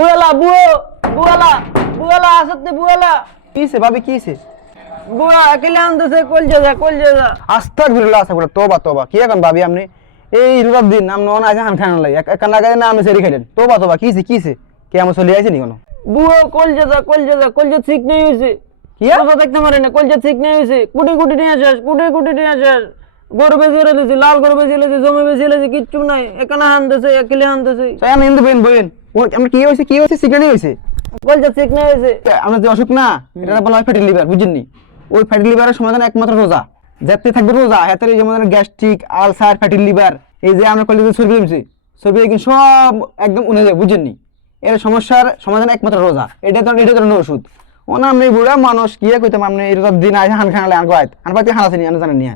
বুয়ালা বুয়ালা বুয়ালা আসতে বুয়ালা কিছে ভাবি কিছে বুয়া একেলে আনতেছে কলজে যা আস্তাগফিরুল্লাহ আস্তাগফিরুল্লাহ তোবা তোবা কি এখন ভাবি আপনি এই রোজার দিন নাম নন আজ হান খান লাই এক লাগাই না আমি সেরি খাইলেন তোবা তোবা কিছে কিছে কে আমো চলে আইছে নি কোন বুয়া কলজে ঠিক নেই হইছে কি রোজা দেখতে পারে না কলজে ঠিক নেই হইছে কুটি নিয়ে আসেস গরু বেজে রেলেছে লাল গরু বেজে রেলেছে জমি বেজে রেলেছে কিচ্ছু নাই এখানে হানতেছে একেলে হানতেছে তাই আমি ইন্দু বইন ও আমরা কি হইছে সিগারেট হইছে কলজে ঠিক নেই হইছে আমরা যে অসুখ না এটা বলা হয় ফ্যাটি লিভার বুঝেননি ওই ফ্যাটি লিভারের সমাধান একমাত্র রোজা যাতে থাকবে রোজা হাতের যেমন গ্যাস্ট্রিক আলসার ফ্যাটি লিভার এই যে আমরা কলেজে চর্বি জমছে চর্বি কিন্তু সব একদম উনে যায় বুঝেননি এর সমস্যার সমাধান একমাত্র রোজা এটা ধরনের ওষুধ ওনা আমি বুড়া মানুষ কি কইতাম আপনি এই রোজার দিন আইসা হান খানালে আনগো আইত আনবাতি হানাছে নি জানেন নি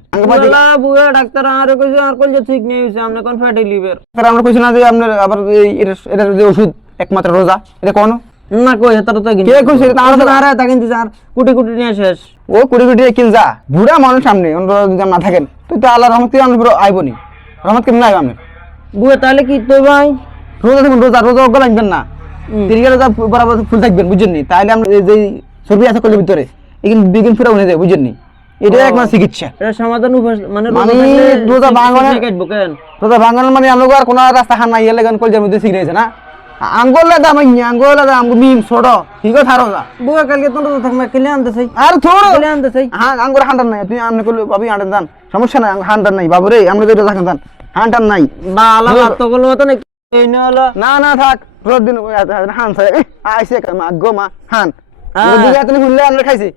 বুয়া ডাক্তার আর কইছে আর কলজে ঠিক নেই হইছে আপনি কোন ফ্যাটি লিভার তার আমরা কইছি না যে আপনার আবার এটা যে ওষুধ একমাত্র রোজা এটা কোন না কই তার তো কে কইছে এটা আর আর তা কিন্তু আর কুটি নিয়ে আসেস ও কুড়ি কিল যা বুড়া মানুষ সামনে যদি না থাকেন তুই তো আল্লাহ রহমত আমরা পুরো আইবনি রহমত কেমন আইব আমি বুয়া তাহলে কি তো ভাই রোজা দেখুন রোজা অজ্ঞ লাগবেন না তিরিকে রোজা বরাবর ফুল থাকবেন বুঝেননি তাহলে আমরা যে ছবি আছে কলের ভিতরে এখানে বিগিন পুরো উনে যায় বুঝেননি এটা একমাত্র চিকিৎসা এটা সমাধান মানে রোজা ভাঙানোর কাটবো কেন রোজা ভাঙানোর মানে আমরা আর কোনো রাস্তা খান নাই এলে গান কলজার মধ্যে শিখেছে না আঙ্গোলা দাম আঙ্গোলা দাম আমগো মিম ছোট ঠিক আছে থারো যা বুয়া কালকে তো রোজা থাকবে কেলে আনতেছে আর থোড় কেলে আনতেছে হ্যাঁ আঙ্গুর হান্ডার নাই তুমি আমনে কইলে ভাবি হান্ডার দান সমস্যা নাই হান্ডার নাই বাবু রে আমরা যেটা থাকেন দান হান্ডার নাই বা আলাদা তো বল মত না এই না হলো না থাক রোজ দিন হান আইছে মা গো মা হান দিকে তুমি হুল্লে আমরা খাইছি